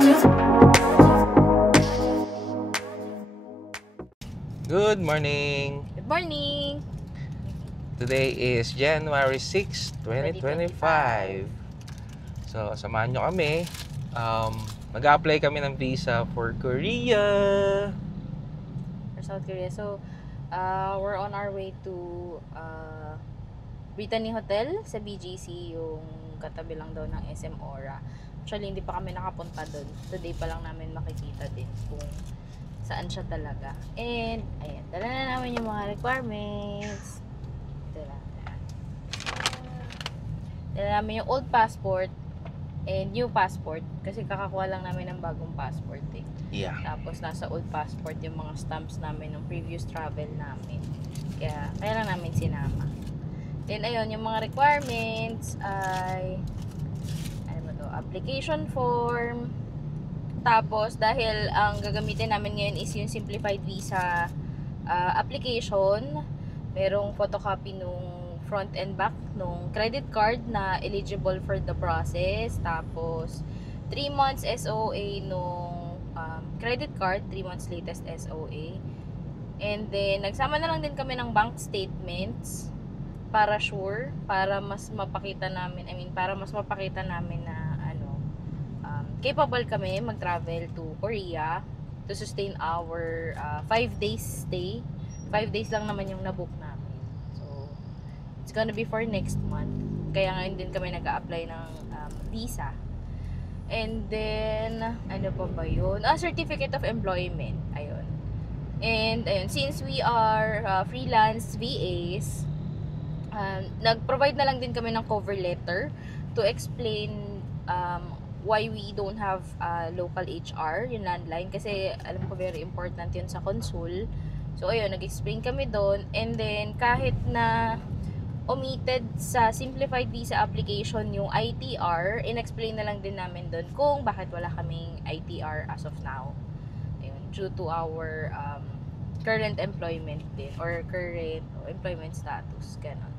Good morning! Good morning! Today is January 6, 2025. So, samahan nyo kami. Mag-apply kami ng visa for Korea. For South Korea. So, we're on our way to Brittany Hotel sa BGC, yung katabi lang daw ng SM Aura. Actually, hindi pa kami nakapunta doon. Today pa lang namin makikita din kung saan siya talaga. And, ayan, dala na namin yung mga requirements. Dala namin yung old passport and new passport. Kasi kakakuha lang namin ng bagong passport eh. Yeah. Tapos, nasa old passport yung mga stamps namin ng previous travel namin. Kaya lang namin sinama. Then, ayun, yung mga requirements ay application form. Tapos, dahil ang gagamitin namin ngayon is yung simplified visa application, merong photocopy nung front and back nung credit card na eligible for the process. Tapos, 3 months SOA nung credit card, 3 months latest SOA. And then, nagsama na lang din kami ng bank statements para sure, para mas mapakita namin, para mas mapakita namin na capable kami mag-travel to Korea to sustain our 5 days stay. 5 days lang naman yung nabook namin. So, it's gonna be for next month. Kaya ngayon din kami nag-a-apply ng visa. And then, ano pa ba yun? Certificate of employment. Ayun. And, ayun, since we are freelance VAs, nag-provide na lang din kami ng cover letter to explain why we don't have local HR, yung landline, kasi alam ko very important yun sa consul. So ayun, nag-explain kami doon, and then kahit na omitted sa simplified visa application yung ITR, in-explain na lang din namin doon kung bakit wala kaming ITR as of now. Ayun, due to our current employment din, or current employment status, ganun.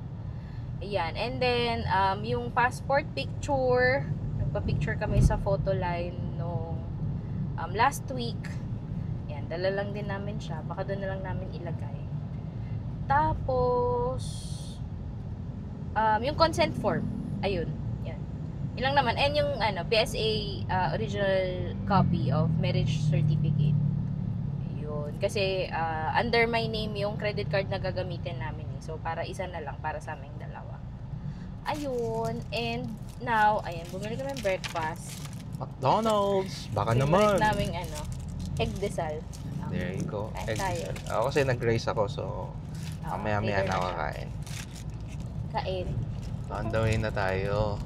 Ayan, and then yung passport picture, nagpa-picture kami sa photo line nung last week. Yan, dala lang din namin siya. Baka doon na lang namin ilagay. Tapos, yung consent form. Ayun. Yan. Ilang naman. And yung PSA original copy of marriage certificate. Ayun. Kasi, under my name yung credit card na gagamitin namin. So, para isa na lang. Para sa aming dalawa. Ayun. And now, ayan, bumili kami ng breakfast. McDonald's! Baka Favorite naman! naming egg desal. There you go. Egg desal. Ako kasi nag-race ako, so mamaya-maya na ako kakain. Kain. On the way na tayo.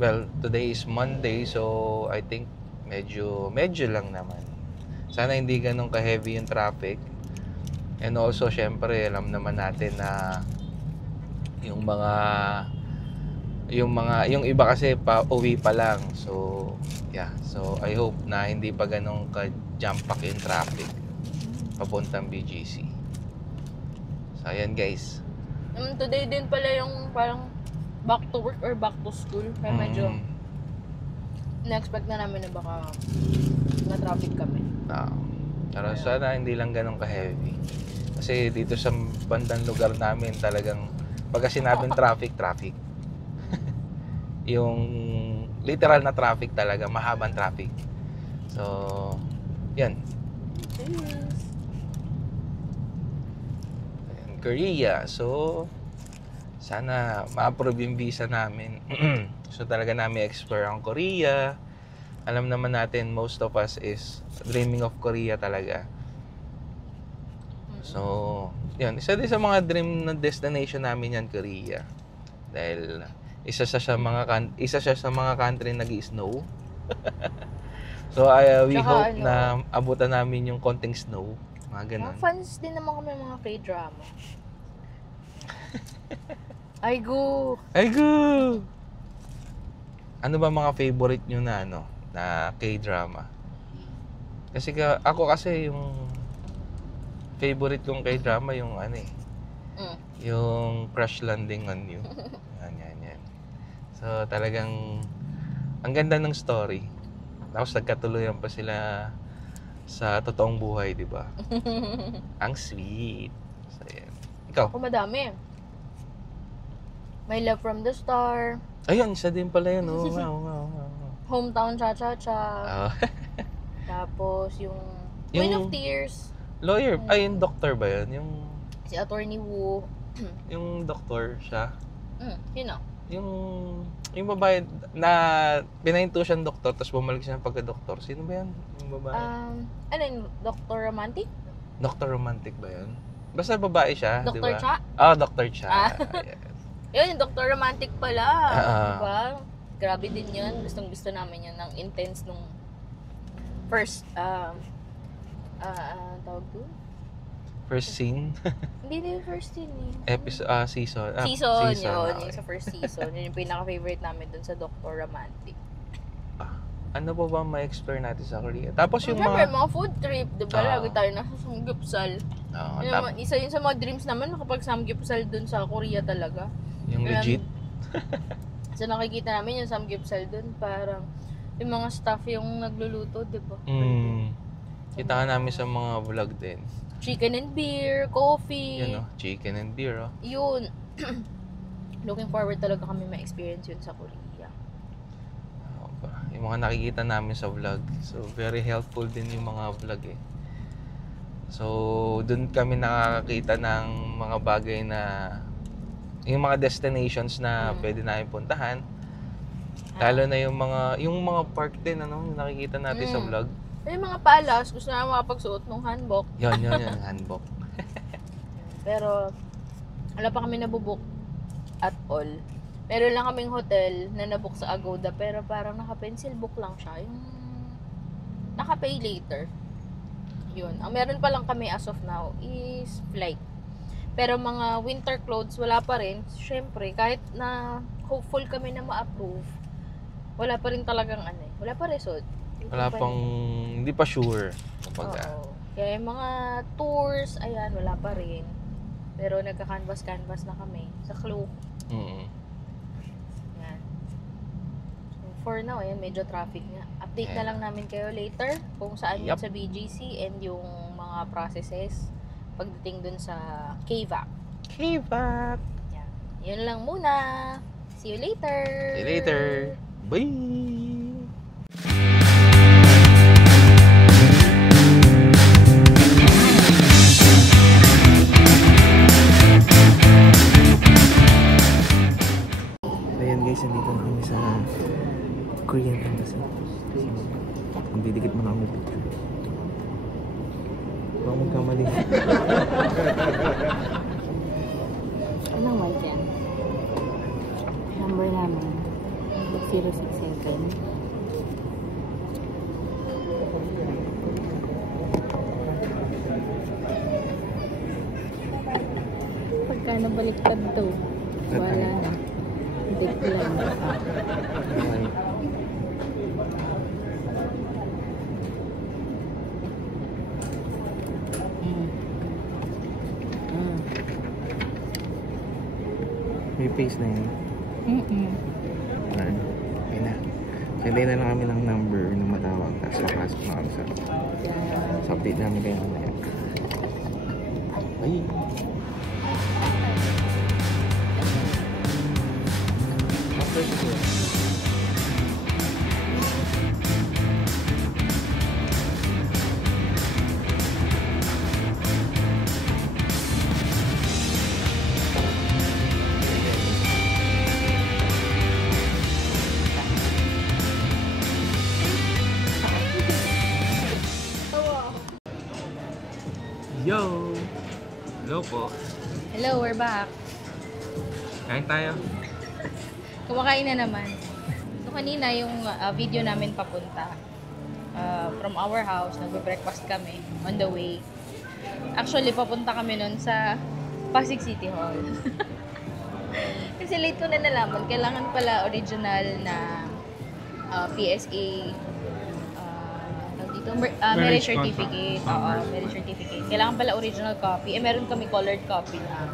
Well, today is Monday, so I think medyo lang naman. Sana hindi ganun ka-heavy yung traffic. And also, syempre, alam naman natin na yung iba kasi uwi pa lang. So, yeah. So, I hope na hindi pa ganun ka-jump pack yung traffic papuntang BGC. So, ayan guys. Today din pala yung parang back to work or back to school. Kaya medyo na-expect na namin na baka na-traffic kami. Pero sana hindi lang ganun ka-heavy. Kasi dito sa bandang lugar namin talagang pagka sinabing traffic. Yung literal na traffic talaga, mahabang traffic. So, yan. Korea. So, sana ma-approve yung visa namin. So, talaga namin explore ang Korea. Alam naman natin, most of us is dreaming of Korea talaga. So, yun. Isa din sa mga dream na destination namin yan, Korea. Dahil isa siya sa mga country nag-i-snow. So, we hope na abutan namin yung konting snow. Mga ganun. Fans din naman kami mga K-drama. Ay go! Ano ba mga favorite nyo na K-drama? Kasi ako kasi yung favorite kong K-drama yung yung Crash Landing on You. Yan. So talagang ang ganda ng story. Tapos nagkatuluyan pa sila sa totoong buhay, di ba? Ang sweet. So, yan. Ikaw? Ako madami. My Love from the Star. Ayun, isa din pala yun. Oo nga, oo nga, oo nga. Hometown Cha-Cha-Cha. Ah, Tapos yung Queen Yung- of Tears. lawyer, ay yung doctor ba yun? Si Attorney Woo. Yung doctor siya. Yun o. Yung babae na pinahinto siyang doktor tapos bumalik siya ng pagka-doktor. Sino ba yan? Yung babae? Ano yun? Dr. Romantic? Dr. Romantic ba yun? Basta babae siya, di Dr. ba? Cha? Dr. Cha. Yes. Yun, yung Dr. Romantic pala. Ah. Diba? Grabe din yun. Gustong gusto namin yun. Ng intense nung first, tawag doon? First scene, Hindi din first yun eh. season. Season, yun. okay. Yung sa first season. Yun yung pinaka-favorite namin dun sa Dr. Romantic. Ano pa ba ma-explore natin sa Korea? Tapos yung Siyempre, mga... mga food trip, diba? Ah. Lagi tayo nasa Samgyeopsal. Isa yun sa mga dreams naman, makapag Samgyeopsal dun sa Korea talaga. yung legit. So nakikita namin yung Samgyeopsal dun, parang yung mga staff yung nagluluto, diba? Kita ka namin sa mga vlog din. Chicken and beer, coffee. Yun, chicken and beer, Yun. Looking forward talaga kami ma-experience yun sa Korea. Yung mga nakikita namin sa vlog. So, very helpful din yung mga vlog eh. So, dun kami nakakakita ng mga bagay na yung mga destinations na pwede namin puntahan. Lalo na yung mga park din, yung nakikita natin sa vlog. Yung mga palace, gusto na makapagsuot ng hanbok. Yun, handbook. Pero, wala pa kami nabubook at all. Meron lang kaming hotel na nabook sa Agoda, pero parang naka-pencil book lang siya. Yung naka-pay later. Yun. Ang meron pa lang kami as of now is flight. Pero mga winter clothes, wala pa rin. Siyempre, kahit na hopeful kami na ma-approve, wala pa rin talagang wala pa resort. Wala pang, hindi pa sure. Oo. Kaya yung mga tours, ayan, wala pa rin. Pero nagka-canvas-canvas na kami sa Klook. Yan. So, for now, ayan, medyo traffic nga. Update na lang namin kayo later kung saan yun sa BGC and yung mga processes pagdating dun sa KVAC. KVAC! Yan. Yun lang muna. See you later! See you later! Bye! Ayan guys, nandito na kami sa Korean Embassy. Magdidikit mo na kami picture. Baka magkamali. Anong white yan? Number namin. 067. Pagka nabaliktad to, wala na. Decline. May face na yun. Ayan. Okay na. Kailangan na lang kami ng number na matawag. Tapos makasok na kami sa update namin kayo mamaya. Bye! After this Yo! Hello po. Hello, we're back. Kain tayo. Kumakain na naman. So, kanina yung video namin papunta from our house, nagbe-breakfast kami on the way. Actually, papunta kami nun sa Pasig City Hall. Kasi late ko na nalaman, kailangan pala original na PSA marriage certificate. Oo, marriage certificate. Kailangan pala original copy. Meron kami colored copy na.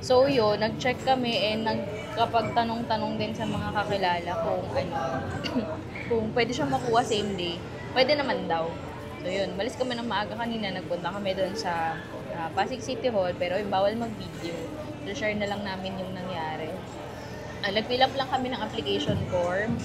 So, yun, nag-check kami and nagkapagtanong-tanong din sa mga kakilala kung kung pwede siya makuha same day, pwede naman daw. So yun, malis kami ng maaga kanina, nagpunta kami doon sa Pasig City Hall, pero yung bawal mag-video. So share na lang namin yung nangyari. Nag-fill up lang kami ng application form,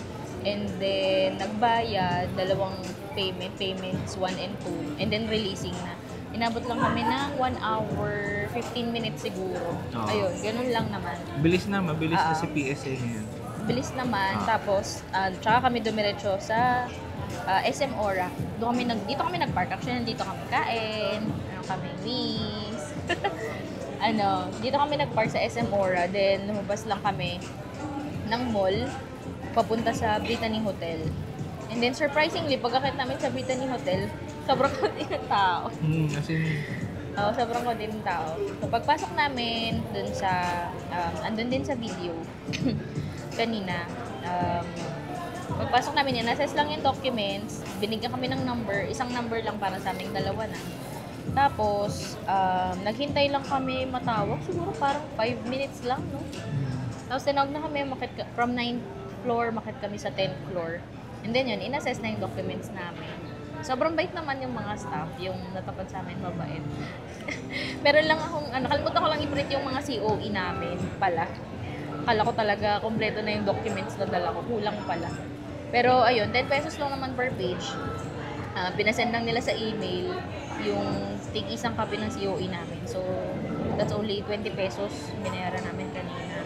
and then nagbayad, dalawang payments 1 and 2, and then releasing na. Inabot lang kami ng 1 hour, 15 minutes siguro. Ayun, ganun lang naman. Bilis na, mabilis na si PSA ngayon. Bilis naman, tapos tsaka kami dumiretso sa SM Aura. Dito kami nag-park. Actually, nandito kami kain, kami miss. Dito kami nag-park sa SM Aura, then lumabas lang kami ng mall papunta sa Brittany Hotel. And then surprisingly, pagkakit namin sa Brittany Hotel, sobrang konti ng tao. Sobrang konti ng tao. So pagpasok namin dun sa andun din sa video kanina, pagpasok namin yun, assess lang yung documents, binigyan kami ng number, isang number lang para sa aming dalawa na. Tapos, naghintay lang kami matawag, siguro parang 5 minutes lang, no? Tapos tinawag na kami, from 9th floor, makit kami sa 10th floor. And then yun, in-assess na yung documents namin. Sobrang bait naman yung mga staff, yung natapat sa amin, mabait. Meron lang akong, nakalimutan ko lang i-print yung mga COE namin pala. Akala ko talaga kompleto na yung documents na dala ko, kulang pala. Pero ayun, 10 pesos lang naman per page. Pinasend lang nila sa email yung tig-isang copy ng COE namin. So, that's only 20 pesos binayaran namin kanina.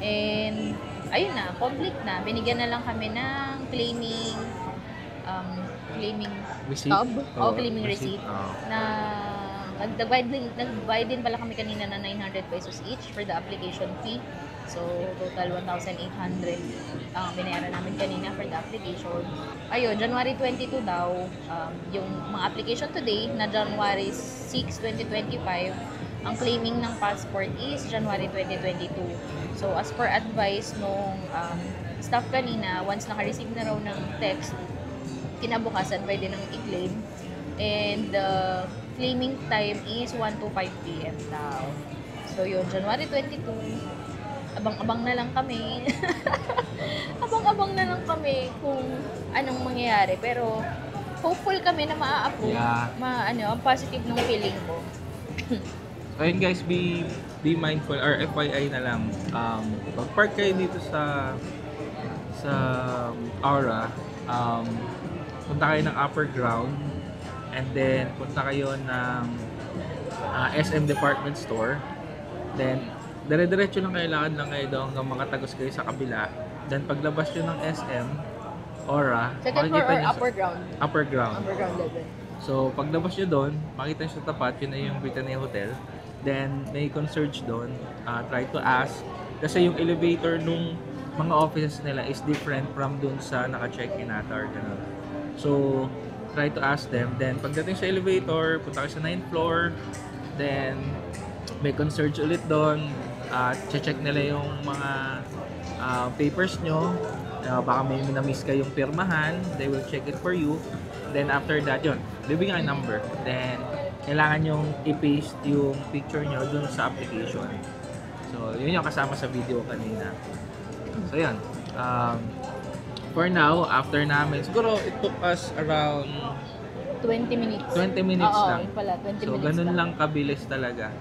And, ayun na, complete na. Binigyan na lang kami ng claiming receipt? stub. Claiming receipt. Na nagbayad din pala kami kanina na 900 pesos each for the application fee. So, total 1,800 binayaran namin kanina for the application. Ayun, January 22 daw, yung mga application today na January 6, 2025, ang claiming ng passport is January 2022. So, as per advice nung staff kanina, once naka-receive na raw ng text, kinabukasan pwede nang i-claim. And the claiming time is 1 to 5 p.m. daw. So, yun, January 22, abang-abang na lang kami. Abang-abang na lang kami kung anong mangyayari. Pero, hopeful kami na maa-approve. Yeah. Ang positive ng feeling ko. Ayun guys, be mindful, or FYI na lang, pag-park kayo dito sa Aura, punta kayo ng upper ground, and then punta kayo ng SM Department Store, then dire-diretso lang kayo, lakad lang kayo doon hanggang makatagos kayo sa kabila. Then paglabas nyo ng SM Aura, Second floor or nyo upper ground? Upper ground. Upper ground level. So paglabas nyo doon, makita nyo sa tapat, yun na yung Brittany Hotel. Then may concierge doon, try to ask, kasi yung elevator nung mga offices nila is different from doon sa naka-check-in ata or gano'n. So try to ask them. Then pagdating sa elevator, punta kayo sa 9th floor, then may concierge ulit doon, check nila yung mga papers nyo, baka may na-miss kayong pirmahan, they will check it for you. Then after that, yun, bibigyan kayo number. Then kailangan yung i-paste yung picture nyo dun sa application. So yun yung kasama sa video kanina. So yun, for now, after namin, siguro it took us around 20 minutes. 20 minutes lang. Oo, pala, 20 so minutes ganun lang kabilis talaga.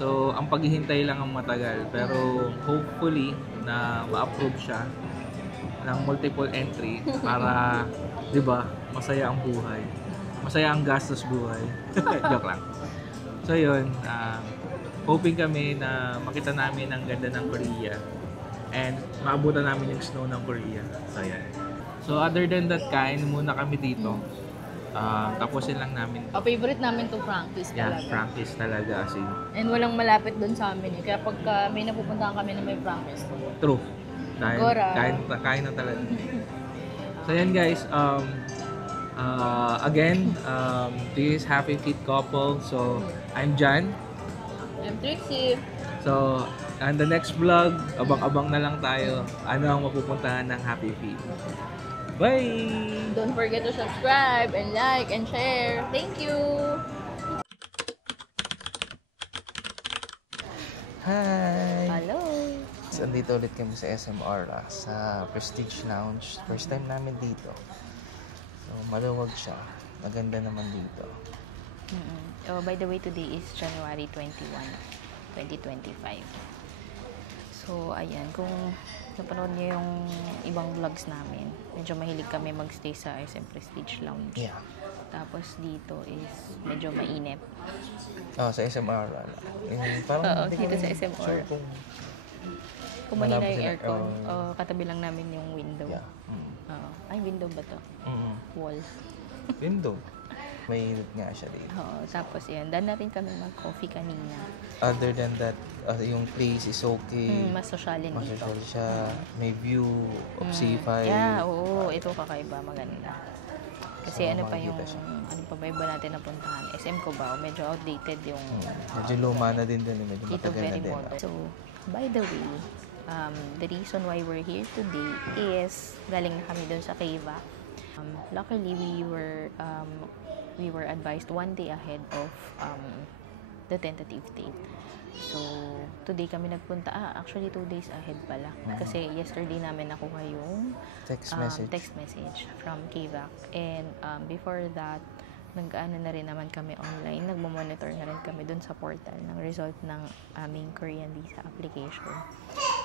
So ang paghihintay lang ang matagal, pero hopefully na ma-approve siya ng multiple entry para 'di ba, masaya ang buhay. Masaya ang gastos buhay. Joke lang. So yun, hoping kami na makita namin ang ganda ng Korea and maabutan namin yung snow ng Korea. So yan. So other than that, kain muna kami dito. Tapusin lang namin. Favorite namin to Frankie's talaga. Yeah, Frankie's talaga kasi. And walang malapit doon sa amin eh. Kaya pagka may napupuntahan kami na may Frankie's. True. Gora. Kain na talaga. So yan guys, again, this is Happy Feet Couple. So I'm John. I'm Trixie. So on the next vlog, abang-abang na lang tayo. Ano ang mapupuntahan ng Happy Feet. Bye! Don't forget to subscribe and like and share. Thank you! Hi! Hello! Andito ulit kami sa SM Aura, sa Prestige Lounge. First time namin dito. So, maluwag siya. Maganda naman dito. Oh, by the way, today is January 21, 2025. So, ayan, kung napanood niyo yung ibang vlogs namin, medyo mahilig kami magstay sa SM Prestige Lounge. Yeah. Tapos dito is medyo mainit. Oh, sa SM Aura. Parang Oo, hindi ko dito sa rin SM sure Aura. Kung Malabo mahina yung sila. aircon, katabi lang namin yung window. Yeah. Ay, window ba to? Wall. Window. May init nga siya dito. Oo, tapos yan, daan natin kami mag-coffee kanina. Other than that, yung place is okay. Mas sosyalin dito. Masyal siya. May view of C5. Yeah, oo, ito kakaiba, maganda. Kasi So, ano pa yung, makikita siya. ano pa ba iba natin napuntahan? SM Cubao, medyo outdated yung Medyo luma na din dun. Medyo dito matagal na very din. modern. So, by the way, the reason why we're here today is galing na kami dun sa Cava. Luckily, we were advised one day ahead of the tentative date. So, today kami nagpunta. Actually, 2 days ahead pala. Kasi yesterday namin nakuha yung Text message. from KVAC. And before that, nag-ano na rin naman kami online. Nagmo-monitor na rin kami dun sa portal ng result ng aming Korean visa application.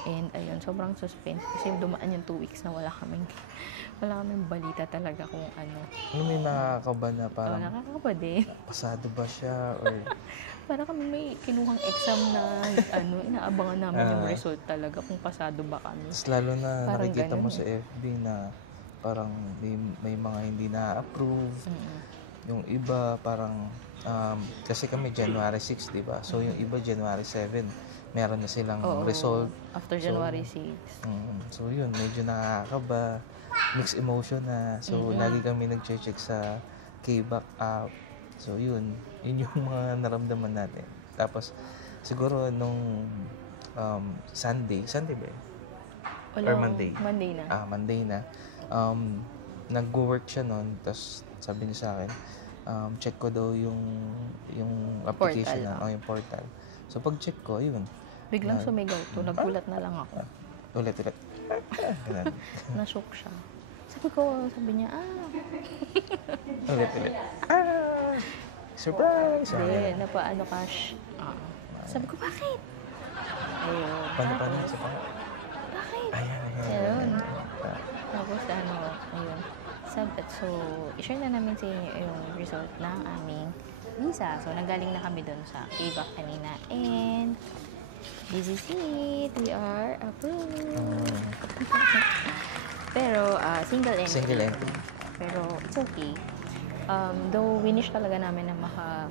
And ayun, sobrang suspense. Kasi dumaan yung 2 weeks na wala kaming balita talaga kung ano. Ano may nakakaba na parang Nakakaba din. pasado ba siya or Para kami may kinuhang exam na inaabangan namin yung result talaga kung pasado ba kami. Tapos lalo na Parang nakikita mo ganun sa FB na parang may mga hindi na-approve. Yung iba parang kasi kami January 6, di ba? So yung iba January 7, meron na silang Oo, result. after January 6. So yun, medyo nakakaba, mixed emotion na. So lagi kami nag-check sa KBAC app. So yun yung mga naramdaman natin. Tapos siguro nung Sunday ba yun? Or Monday? Monday na. Monday na. Nag-work siya noon, tapos sabi niya sa akin, check ko daw yung application Portal, na, yung portal. So pag-check ko, yun. Biglang sumigaw to. Nagulat na lang ako. Ulit. Ganun. Nashock siya. Sabi niya, Ulit. Surprise! Hindi, napaano cash. Sabi ko, bakit? Ayun. Paano? Tapos, bakit? Ayun. Tapos ayun. So, i-share na namin sa inyo yung result ng aming visa. So, nanggaling na kami dun sa KBAC kanina. And, this is it. We are approved. Pero, single entry. Pero, it's okay. Though, winish talaga namin na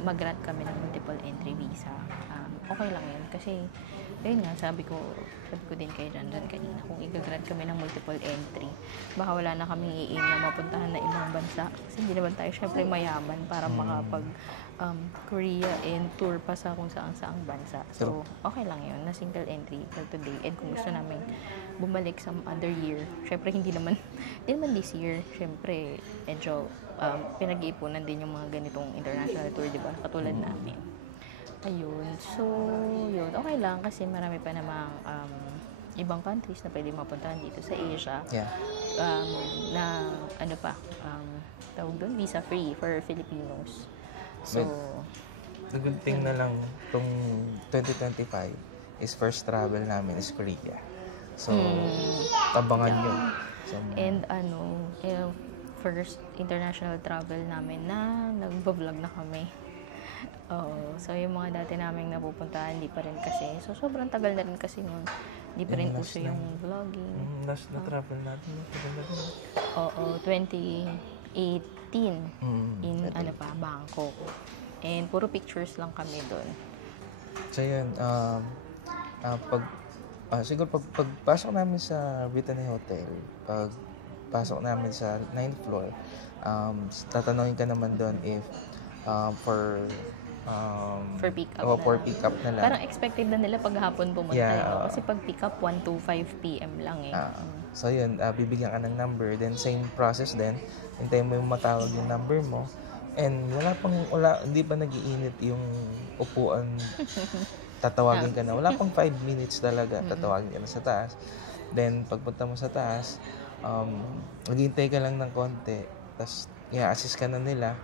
mag-grant kami ng multiple entry visa. Okay lang yun. Kasi, ayun nga, sabi ko din kay John kanina, kung i-grant kami ng multiple entry, baka wala na kami i-aim na mapuntahan na ibang bansa. Kasi hindi naman tayo syempre mayaman para makapag Korea and tour pa sa kung saang bansa. So, okay lang yun, na single entry till today. And kung gusto namin bumalik some other year, syempre hindi naman this year, syempre, medyo pinag-iipunan din yung mga ganitong international tour, di ba? Katulad namin. Ayun. So, yun. Okay lang kasi marami pa namang ibang countries na pwede mapuntahan dito sa Asia. Yeah. Na, tawag doon, visa-free for Filipinos. So, The good thing na lang, itong 2025 is first travel namin is Korea. So, tabangan yun. So, and first international travel namin na nagbo-vlog na kami. So yung mga dati naming napupuntahan, hindi pa rin kasi. So sobrang tagal na rin kasi nun. Hindi pa rin uso yung vlogging. Last na travel natin. Oo, 2018 in Bangkok. And puro pictures lang kami doon. So yun, siguro pagpasok namin sa Brittany Hotel, pagpasok namin sa 9th floor, tatanungin ka naman doon if for pick up for pick up na lang. Parang expected na nila pag hapon pumunta. Yeah, kasi pag pick up 1 to 5 p.m. lang eh. So yun, bibigyan ka ng number, then same process din. Hintayin mo yung matawag yung number mo. And hindi pa nag-iinit yung upuan tatawagin ka na. Wala pang 5 minutes talaga. Tatawagin ka na sa taas. Then, pagpunta mo sa taas, maghihintay ka lang ng konti. Tapos, i-assist ka na nila.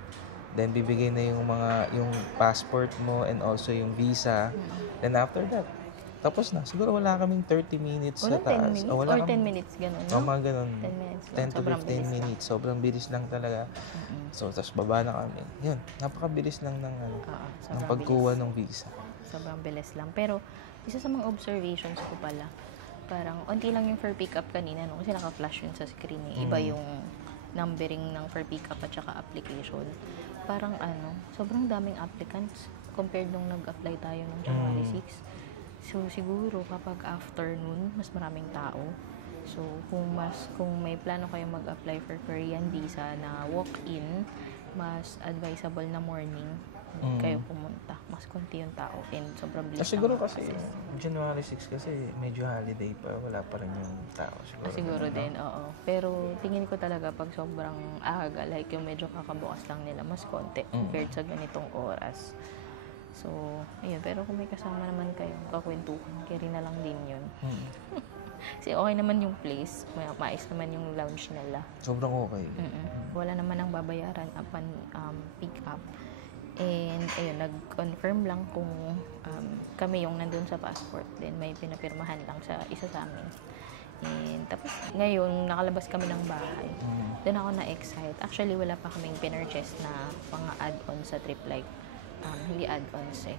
Then, bibigay na yung passport mo and also yung visa. Then, after that, tapos na. Siguro wala kaming 30 minutes sa Walang 10 taas. minutes? O, Or 10 minutes, gano'n, no? mga ganun. 10 minutes 10 lang. to Sobrang 15 bilis lang. minutes. Sobrang bilis lang talaga. So, tapos baba na kami. Yun, napakabilis lang ng, Oo, ng sobrang pagkuha bilis. ng visa. Sobrang bilis lang. Pero, isa sa mga observations ko pala, parang, onti lang yung for pick-up kanina, no? Kasi naka-flash yun sa screen, eh. Iba yung numbering ng for pick-up at saka application. Parang, sobrang daming applicants compared nung nag-apply tayo ng January 6. So, siguro, kapag afternoon, mas maraming tao. So, kung may plano kayo mag-apply for Korean visa na walk-in, mas advisable na morning kayo pumunta. Mas konti yung tao and sobrang bilis. Siguro lang kasi, January 6 kasi medyo holiday pa. Wala pa rin yung tao. Siguro din, oo. Pero tingin ko talaga pag sobrang aga, like yung medyo kakabukas lang nila, mas konti compared sa ganitong oras. So, ayun. Pero kung may kasama naman kayo, kakwentuhan, carry na lang din yun. Kasi okay naman yung place. Mais naman yung lounge nila. Sobrang okay. Wala naman ang babayaran upon pick up. And ayun, nag-confirm lang kung kami yung nandun sa passport. Then may pinapirmahan lang sa isa sa amin. And tapos ngayon, nakalabas kami ng bahay. Doon ako na-excite. Actually, wala pa kaming pinurchase na mga add-on sa trip. Like, hindi add-ons eh.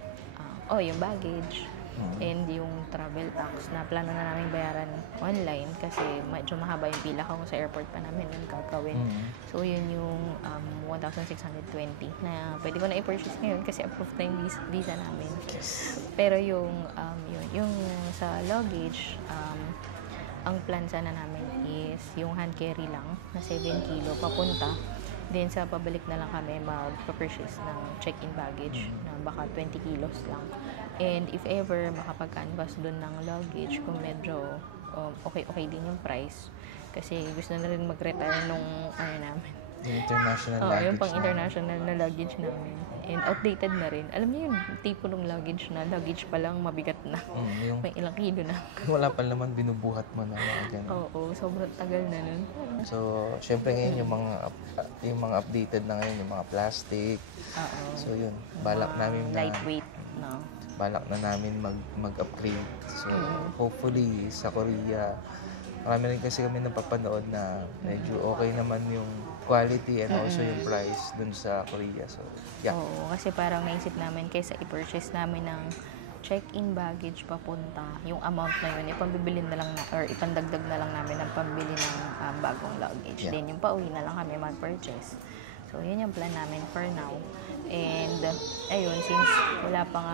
Yung baggage. And yung travel tax na plano na namin bayaran online kasi medyo mahaba yung pila kung sa airport pa namin yung gagawin. So, yun yung 1,620 na pwede ko na i-purchase ngayon kasi approved na yung visa namin. Pero yung sa luggage, ang plan sana namin is yung hand carry lang na 7 kilo papunta. Then sa pabalik na lang kami mag-purchase ng check-in baggage na baka 20 kilos lang. And if ever makapag-canvas doon ng luggage kung medyo okay din yung price kasi gusto na rin mag-retire nung namin. Yung international luggage. Yung pang international na luggage namin. And outdated na rin. Alam niyo yung tipo ng luggage na luggage pa lang mabigat na. Yung May ilang kilo na. wala pa naman binubuhat mo na ganun. Oo, sobrang tagal na nun. So, syempre ngayon yung mga updated na ngayon, yung mga plastic. Oo. So, yun. Balak namin na Lightweight, no? balak na namin mag-upgrade. So, hopefully sa Korea, marami rin kasi kami napapanood na medyo okay naman yung quality and also yung price dun sa Korea. So, yeah. Oo, kasi parang naisip namin kaysa i-purchase namin ng check-in baggage papunta, yung amount na yun, ipambibili na lang or ipandagdag na lang namin ng pambili ng bagong luggage. Yeah. Then yung pauwi na lang kami mag-purchase. So, yun yung plan namin for now. And, ayun, since wala pang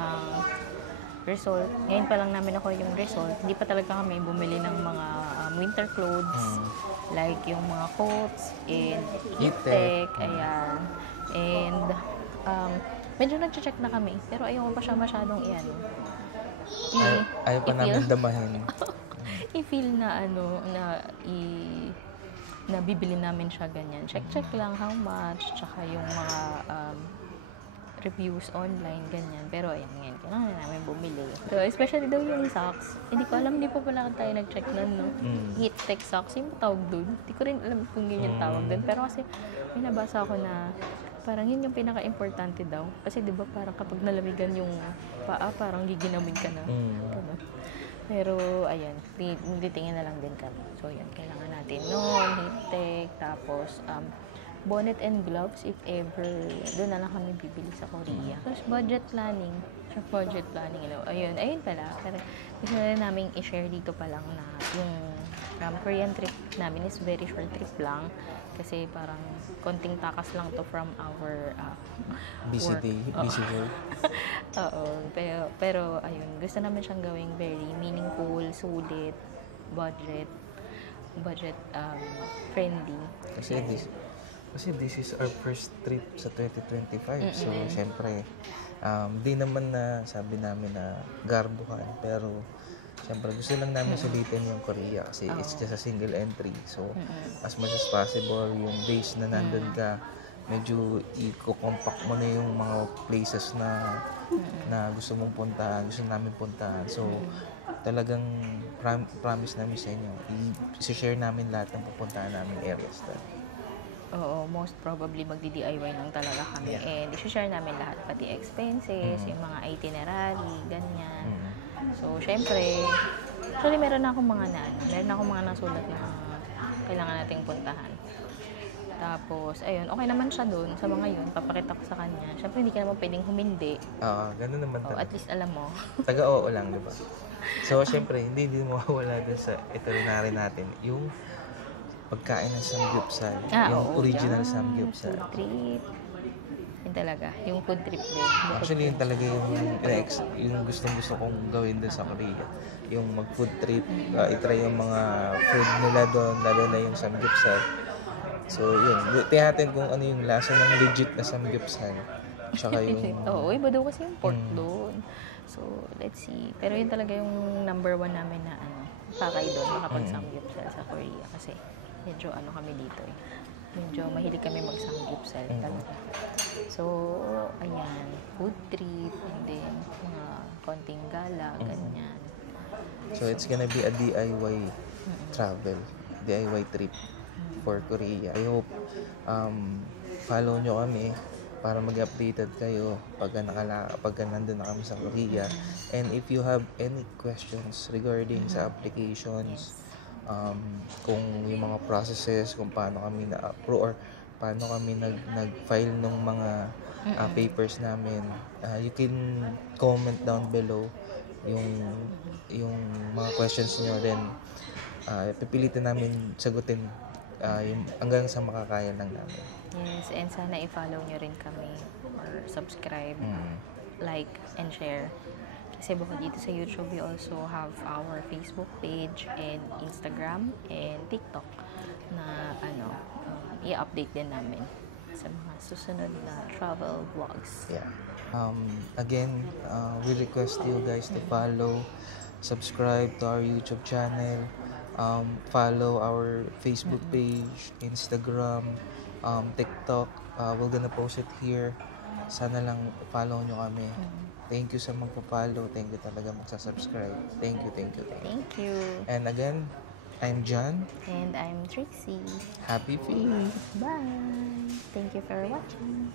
result, ngayon pa lang namin ako yung result, hindi pa talaga kami bumili ng mga winter clothes, like yung mga coats and heat-tech, ayan. And, medyo nag-check na kami, pero ayaw pa siya masyadong Ayaw pa namin damahin. i-feel na na bibili namin siya ganyan. Check lang how much, tsaka yung mga reviews online, ganyan. Pero ayan, ngayon, kailangan na namin bumili. So, especially daw yung socks. Hindi ko alam, hindi pa pala tayo nag-check nun, no? Heat tech socks, yung tawag dun. Hindi ko rin alam kung yun yung tawag dun. Pero kasi, may nabasa ako na parang yun yung pinaka-importante daw. Kasi di ba parang kapag nalamigan yung paa, parang giginamig ka na. Pero, ayan, titingin na lang din kami. So, yan, kailangan natin noon, heat tech, tapos, bonnet and gloves, if ever, doon na lang kami bibili sa Korea. Tapos, budget planning, ayun pala. Pero, gusto na rin namin i-share dito pa lang na yung Korean trip namin is very short trip lang. Kasi parang konting takas lang to from our Busy work. day, busy work. Oo, pero ayun, gusto namin siyang gawing very meaningful, sulit, budget friendly. Kasi this is our first trip sa 2025. So, syempre, di naman na sabi namin na garduhan, pero syempre gusto lang namin sulitin yung Korea kasi it's just a single entry. So, as much as possible, yung days na nandun ka, medyo i-compact mo na yung mga places na gusto mong puntahan, gusto namin puntahan. So, talagang promise namin sa inyo, i-share namin lahat ng pupuntahan namin areas talaga. Oo, most probably magdi-DIY lang talaga kami. Yeah. And i-share namin lahat, pati expenses, yung mga itinerary, ganyan. So, syempre, actually meron akong mga nasulat na kailangan nating puntahan. Tapos, ayun, okay naman siya doon sa mga yun. Papakita ko sa kanya. Syempre, hindi ka naman pwedeng humindi. Ganun naman Oh, talaga. at least alam mo. Taga-oo lang, di ba? So, syempre, hindi mawawala dun sa itinerary natin yung pagkain ng samgyupsal. Yung Oo, original yan. samgyupsal. Food trip. Yun talaga. Yung food trip din. Actually, yun talaga yung gustong-gusto kong gawin dun sa Korea. Yung mag-food trip, itry yung mga food nila doon, lalo na yung samgyupsal. So, yun. Tingnan natin kung ano yung lasa ng legit na samgyupsal. Tsaka yung... Oo, iba daw kasi yung pork doon. So, let's see. Pero yun talaga yung number 1 namin na pakay doon, makapag-samgyupsal sa Korea. Kasi medyo kami dito eh. Medyo mahilig kami mag-samgyupsal talaga. So, ayan. Food trip, and then mga konting gala, ganyan. So, it's gonna be a DIY travel, DIY trip for Korea. I hope follow nyo kami para mag-updated kayo pagka nandun na kami sa Korea. And if you have any questions regarding sa applications, kung yung mga processes, kung paano kami na-approve or paano kami nag-file ng mga papers namin, you can comment down below yung mga questions nyo. Then, pipilitin namin sagutin hanggang sa makakaya lang namin. Yes, and sana i-follow nyo rin kami or subscribe, like, and share. Kasi bukod dito sa YouTube, we also have our Facebook page and Instagram and TikTok na i-update din namin sa mga susunod na travel vlogs. Yeah. Again, we request you guys to follow, subscribe to our YouTube channel, follow our Facebook page, Instagram, TikTok. We're gonna post it here. Sana lang follow nyo kami. Thank you sa magpa-follow. Thank you talaga magsasubscribe. Thank you. Thank you. And again, I'm John. And I'm Trixie. Happy feet! Bye! Thank you for watching.